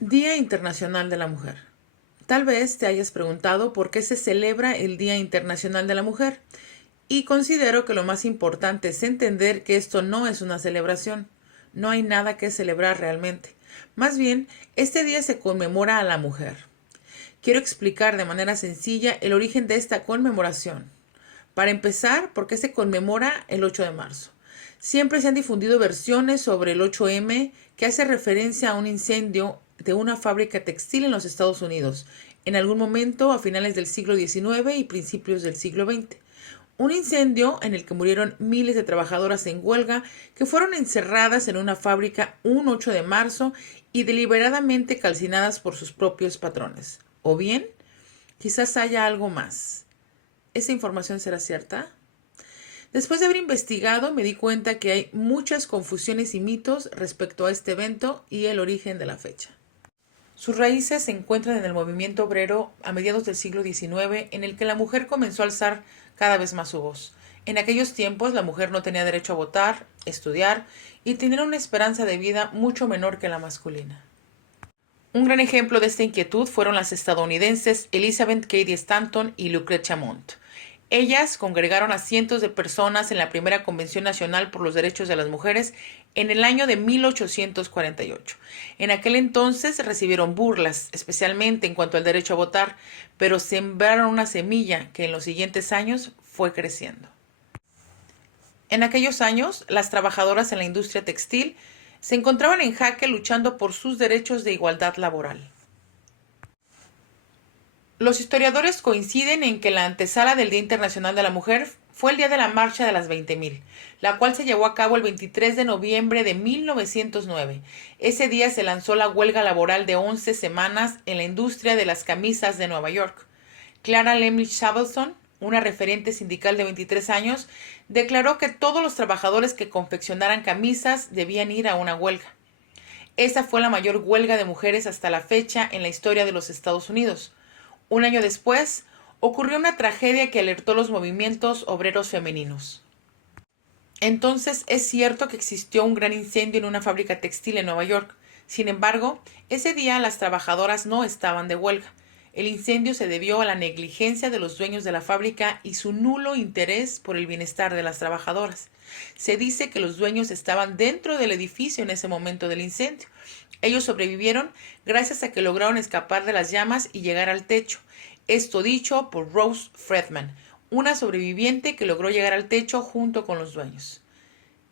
Día Internacional de la Mujer. Tal vez te hayas preguntado por qué se celebra el Día Internacional de la Mujer, y considero que lo más importante es entender que esto no es una celebración. No hay nada que celebrar realmente. Más bien, este día se conmemora a la mujer. Quiero explicar de manera sencilla el origen de esta conmemoración. Para empezar, ¿por qué se conmemora el 8 de marzo? Siempre se han difundido versiones sobre el 8M que hace referencia a un incendio de una fábrica textil en los Estados Unidos, en algún momento a finales del siglo XIX y principios del siglo XX. Un incendio en el que murieron miles de trabajadoras en huelga que fueron encerradas en una fábrica un 8 de marzo y deliberadamente calcinadas por sus propios patrones. O bien, quizás haya algo más. ¿Esa información será cierta? Después de haber investigado, me di cuenta que hay muchas confusiones y mitos respecto a este evento y el origen de la fecha. Sus raíces se encuentran en el movimiento obrero a mediados del siglo XIX, en el que la mujer comenzó a alzar cada vez más su voz. En aquellos tiempos, la mujer no tenía derecho a votar, estudiar y tenía una esperanza de vida mucho menor que la masculina. Un gran ejemplo de esta inquietud fueron las estadounidenses Elizabeth Cady Stanton y Lucretia Mott. Ellas congregaron a cientos de personas en la primera Convención Nacional por los Derechos de las Mujeres en el año de 1848. En aquel entonces recibieron burlas, especialmente en cuanto al derecho a votar, pero sembraron una semilla que en los siguientes años fue creciendo. En aquellos años, las trabajadoras en la industria textil se encontraban en jaque luchando por sus derechos de igualdad laboral. Los historiadores coinciden en que la antesala del Día Internacional de la Mujer fue el día de la Marcha de las 20.000, la cual se llevó a cabo el 23 de noviembre de 1909. Ese día se lanzó la huelga laboral de 11 semanas en la industria de las camisas de Nueva York. Clara Lemlich Sabelson, una referente sindical de 23 años, declaró que todos los trabajadores que confeccionaran camisas debían ir a una huelga. Esa fue la mayor huelga de mujeres hasta la fecha en la historia de los Estados Unidos. Un año después, ocurrió una tragedia que alertó los movimientos obreros femeninos. Entonces es cierto que existió un gran incendio en una fábrica textil en Nueva York. Sin embargo, ese día las trabajadoras no estaban de huelga. El incendio se debió a la negligencia de los dueños de la fábrica y su nulo interés por el bienestar de las trabajadoras. Se dice que los dueños estaban dentro del edificio en ese momento del incendio. Ellos sobrevivieron gracias a que lograron escapar de las llamas y llegar al techo. Esto dicho por Rose Fredman, una sobreviviente que logró llegar al techo junto con los dueños.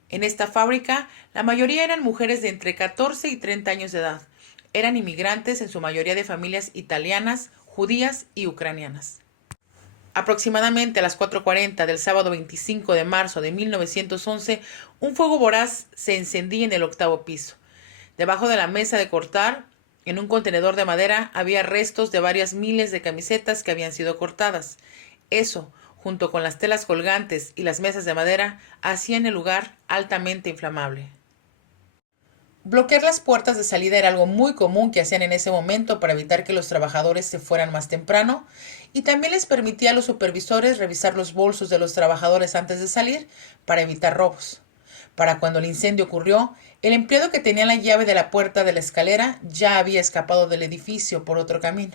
En esta fábrica, la mayoría eran mujeres de entre 14 y 30 años de edad. Eran inmigrantes, en su mayoría de familias italianas, judías y ucranianas. Aproximadamente a las 4:40 del sábado 25 de marzo de 1911, un fuego voraz se encendía en el octavo piso. Debajo de la mesa de cortar, en un contenedor de madera, había restos de varias miles de camisetas que habían sido cortadas. Eso, junto con las telas colgantes y las mesas de madera, hacían el lugar altamente inflamable. Bloquear las puertas de salida era algo muy común que hacían en ese momento para evitar que los trabajadores se fueran más temprano, y también les permitía a los supervisores revisar los bolsos de los trabajadores antes de salir para evitar robos. Para cuando el incendio ocurrió, el empleado que tenía la llave de la puerta de la escalera ya había escapado del edificio por otro camino.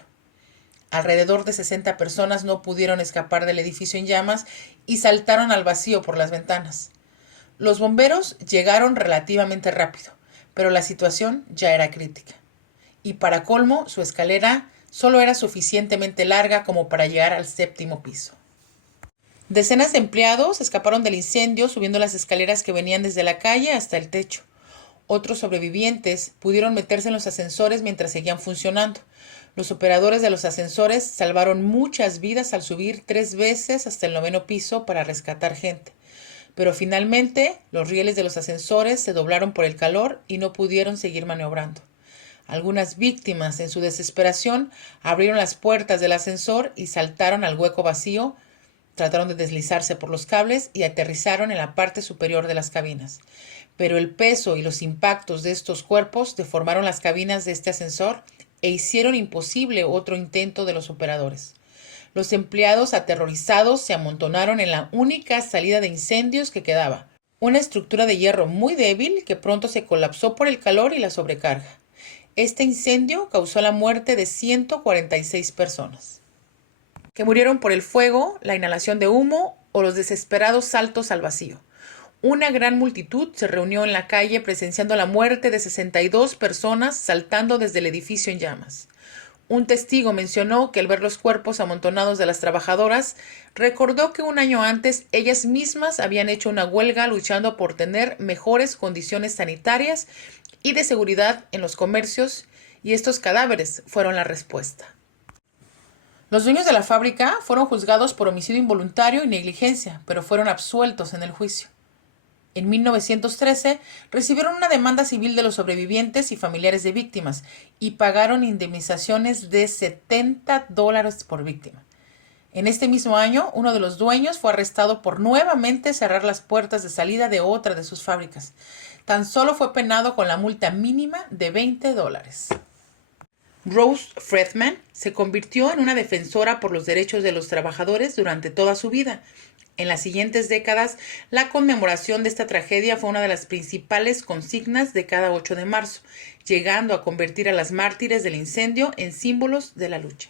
Alrededor de 60 personas no pudieron escapar del edificio en llamas y saltaron al vacío por las ventanas. Los bomberos llegaron relativamente rápido, pero la situación ya era crítica. Y para colmo, su escalera solo era suficientemente larga como para llegar al séptimo piso. Decenas de empleados escaparon del incendio subiendo las escaleras que venían desde la calle hasta el techo. Otros sobrevivientes pudieron meterse en los ascensores mientras seguían funcionando. Los operadores de los ascensores salvaron muchas vidas al subir 3 veces hasta el 9º piso para rescatar gente. Pero finalmente los rieles de los ascensores se doblaron por el calor y no pudieron seguir maniobrando. Algunas víctimas, en su desesperación, abrieron las puertas del ascensor y saltaron al hueco vacío, trataron de deslizarse por los cables y aterrizaron en la parte superior de las cabinas. Pero el peso y los impactos de estos cuerpos deformaron las cabinas de este ascensor e hicieron imposible otro intento de los operadores. Los empleados aterrorizados se amontonaron en la única salida de incendios que quedaba, una estructura de hierro muy débil que pronto se colapsó por el calor y la sobrecarga. Este incendio causó la muerte de 146 personas, que murieron por el fuego, la inhalación de humo o los desesperados saltos al vacío. Una gran multitud se reunió en la calle presenciando la muerte de 62 personas saltando desde el edificio en llamas. Un testigo mencionó que al ver los cuerpos amontonados de las trabajadoras, recordó que un año antes ellas mismas habían hecho una huelga luchando por tener mejores condiciones sanitarias y de seguridad en los comercios, y estos cadáveres fueron la respuesta. Los dueños de la fábrica fueron juzgados por homicidio involuntario y negligencia, pero fueron absueltos en el juicio. En 1913 recibieron una demanda civil de los sobrevivientes y familiares de víctimas y pagaron indemnizaciones de $70 por víctima. En este mismo año, uno de los dueños fue arrestado por nuevamente cerrar las puertas de salida de otra de sus fábricas. Tan solo fue penado con la multa mínima de $20. Rose Fredman se convirtió en una defensora por los derechos de los trabajadores durante toda su vida. En las siguientes décadas, la conmemoración de esta tragedia fue una de las principales consignas de cada 8 de marzo, llegando a convertir a las mártires del incendio en símbolos de la lucha.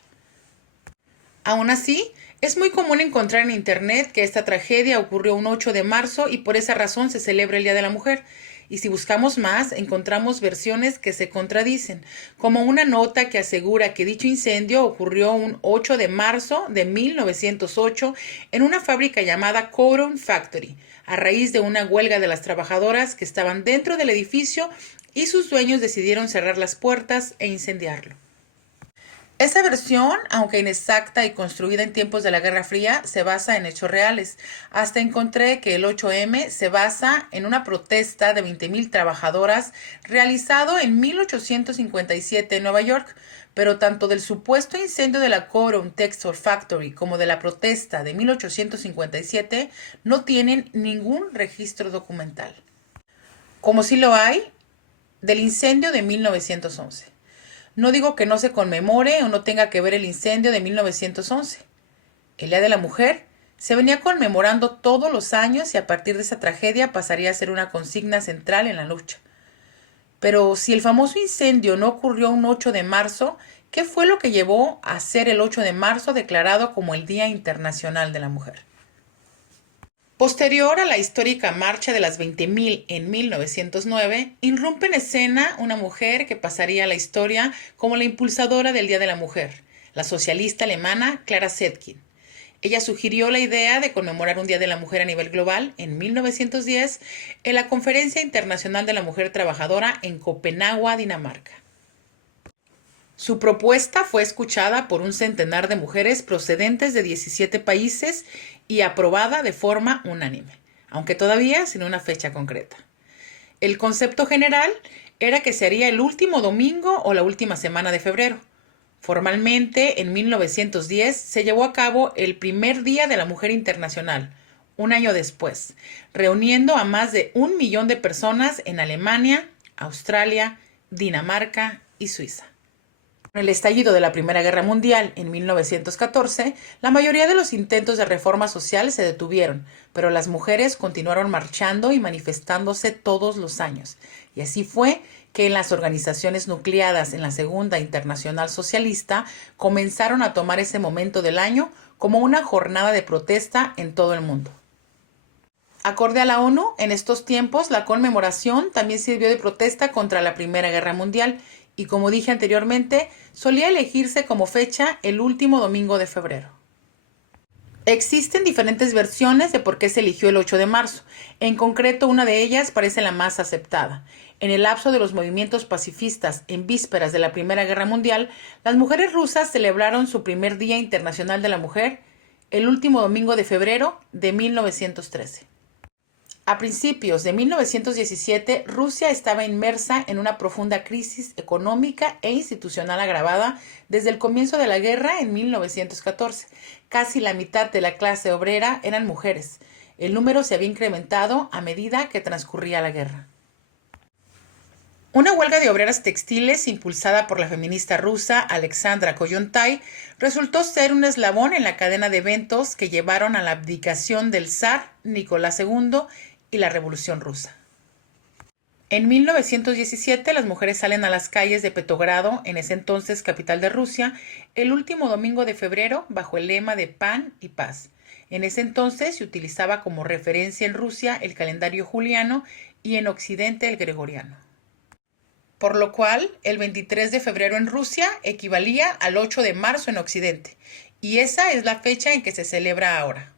Aún así, es muy común encontrar en Internet que esta tragedia ocurrió un 8 de marzo y por esa razón se celebra el Día de la Mujer. Y si buscamos más, encontramos versiones que se contradicen, como una nota que asegura que dicho incendio ocurrió un 8 de marzo de 1908 en una fábrica llamada Cotton Factory, a raíz de una huelga de las trabajadoras que estaban dentro del edificio y sus dueños decidieron cerrar las puertas e incendiarlo. Esa versión, aunque inexacta y construida en tiempos de la Guerra Fría, se basa en hechos reales. Hasta encontré que el 8M se basa en una protesta de 20,000 trabajadoras realizado en 1857 en Nueva York, pero tanto del supuesto incendio de la Cotton Textile Factory como de la protesta de 1857 no tienen ningún registro documental. Como sí lo hay del incendio de 1911. No digo que no se conmemore o no tenga que ver el incendio de 1911. El Día de la Mujer se venía conmemorando todos los años y a partir de esa tragedia pasaría a ser una consigna central en la lucha. Pero si el famoso incendio no ocurrió un 8 de marzo, ¿qué fue lo que llevó a ser el 8 de marzo declarado como el Día Internacional de la Mujer? Posterior a la histórica Marcha de las 20,000 en 1909, irrumpe en escena una mujer que pasaría a la historia como la impulsadora del Día de la Mujer, la socialista alemana Clara Zetkin. Ella sugirió la idea de conmemorar un Día de la Mujer a nivel global en 1910 en la Conferencia Internacional de la Mujer Trabajadora en Copenhague, Dinamarca. Su propuesta fue escuchada por un centenar de mujeres procedentes de 17 países y aprobada de forma unánime, aunque todavía sin una fecha concreta. El concepto general era que se haría el último domingo o la última semana de febrero. Formalmente, en 1910 se llevó a cabo el primer Día de la Mujer Internacional, un año después, reuniendo a más de 1 millón de personas en Alemania, Australia, Dinamarca y Suiza. Con el estallido de la Primera Guerra Mundial en 1914, la mayoría de los intentos de reforma social se detuvieron, pero las mujeres continuaron marchando y manifestándose todos los años. Y así fue que en las organizaciones nucleadas en la Segunda Internacional Socialista comenzaron a tomar ese momento del año como una jornada de protesta en todo el mundo. Acorde a la ONU, en estos tiempos la conmemoración también sirvió de protesta contra la Primera Guerra Mundial y, como dije anteriormente, solía elegirse como fecha el último domingo de febrero. Existen diferentes versiones de por qué se eligió el 8 de marzo. En concreto, una de ellas parece la más aceptada. En el lapso de los movimientos pacifistas en vísperas de la Primera Guerra Mundial, las mujeres rusas celebraron su primer Día Internacional de la Mujer el último domingo de febrero de 1913. A principios de 1917, Rusia estaba inmersa en una profunda crisis económica e institucional agravada desde el comienzo de la guerra en 1914. Casi la mitad de la clase obrera eran mujeres. El número se había incrementado a medida que transcurría la guerra. Una huelga de obreras textiles impulsada por la feminista rusa Alexandra Kollontai resultó ser un eslabón en la cadena de eventos que llevaron a la abdicación del zar Nicolás II y la Revolución Rusa. En 1917, las mujeres salen a las calles de Petrogrado, en ese entonces capital de Rusia, el último domingo de febrero bajo el lema de pan y paz. En ese entonces se utilizaba como referencia en Rusia el calendario juliano y en Occidente el gregoriano. Por lo cual, el 23 de febrero en Rusia equivalía al 8 de marzo en Occidente, y esa es la fecha en que se celebra ahora.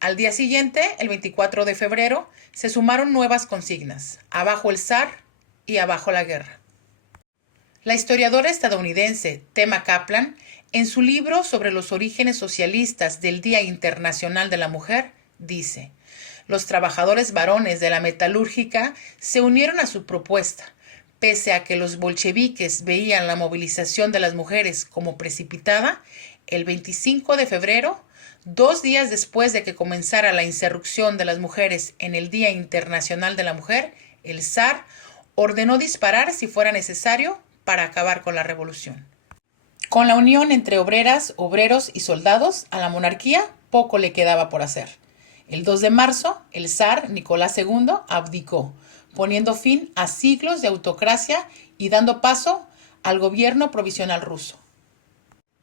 Al día siguiente, el 24 de febrero, se sumaron nuevas consignas: abajo el zar y abajo la guerra. La historiadora estadounidense Tema Kaplan, en su libro sobre los orígenes socialistas del Día Internacional de la Mujer, dice: los trabajadores varones de la metalúrgica se unieron a su propuesta, pese a que los bolcheviques veían la movilización de las mujeres como precipitada. El 25 de febrero, 2 días después de que comenzara la insurrección de las mujeres en el Día Internacional de la Mujer, el zar ordenó disparar si fuera necesario para acabar con la revolución. Con la unión entre obreras, obreros y soldados, a la monarquía poco le quedaba por hacer. El 2 de marzo, el zar Nicolás II abdicó, poniendo fin a siglos de autocracia y dando paso al gobierno provisional ruso.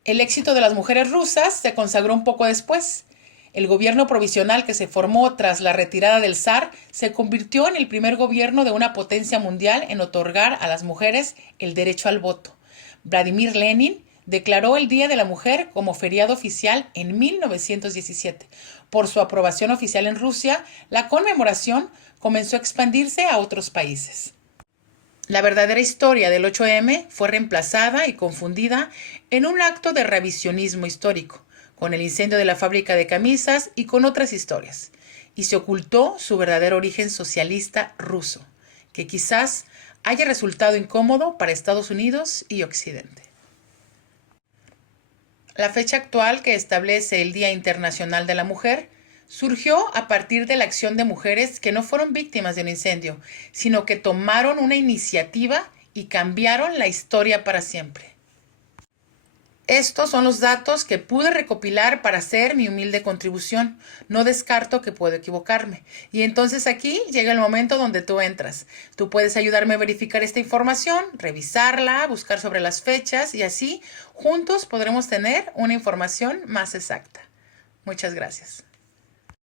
El éxito de las mujeres rusas se consagró un poco después. El gobierno provisional que se formó tras la retirada del zar se convirtió en el primer gobierno de una potencia mundial en otorgar a las mujeres el derecho al voto. Vladimir Lenin declaró el Día de la Mujer como feriado oficial en 1917. Por su aprobación oficial en Rusia, la conmemoración comenzó a expandirse a otros países. La verdadera historia del 8M fue reemplazada y confundida en un acto de revisionismo histórico, con el incendio de la fábrica de camisas y con otras historias, y se ocultó su verdadero origen socialista ruso, que quizás haya resultado incómodo para Estados Unidos y Occidente. La fecha actual que establece el Día Internacional de la Mujer surgió a partir de la acción de mujeres que no fueron víctimas de un incendio, sino que tomaron una iniciativa y cambiaron la historia para siempre. Estos son los datos que pude recopilar para hacer mi humilde contribución. No descarto que puedo equivocarme. Y entonces aquí llega el momento donde tú entras. Tú puedes ayudarme a verificar esta información, revisarla, buscar sobre las fechas y así juntos podremos tener una información más exacta. Muchas gracias.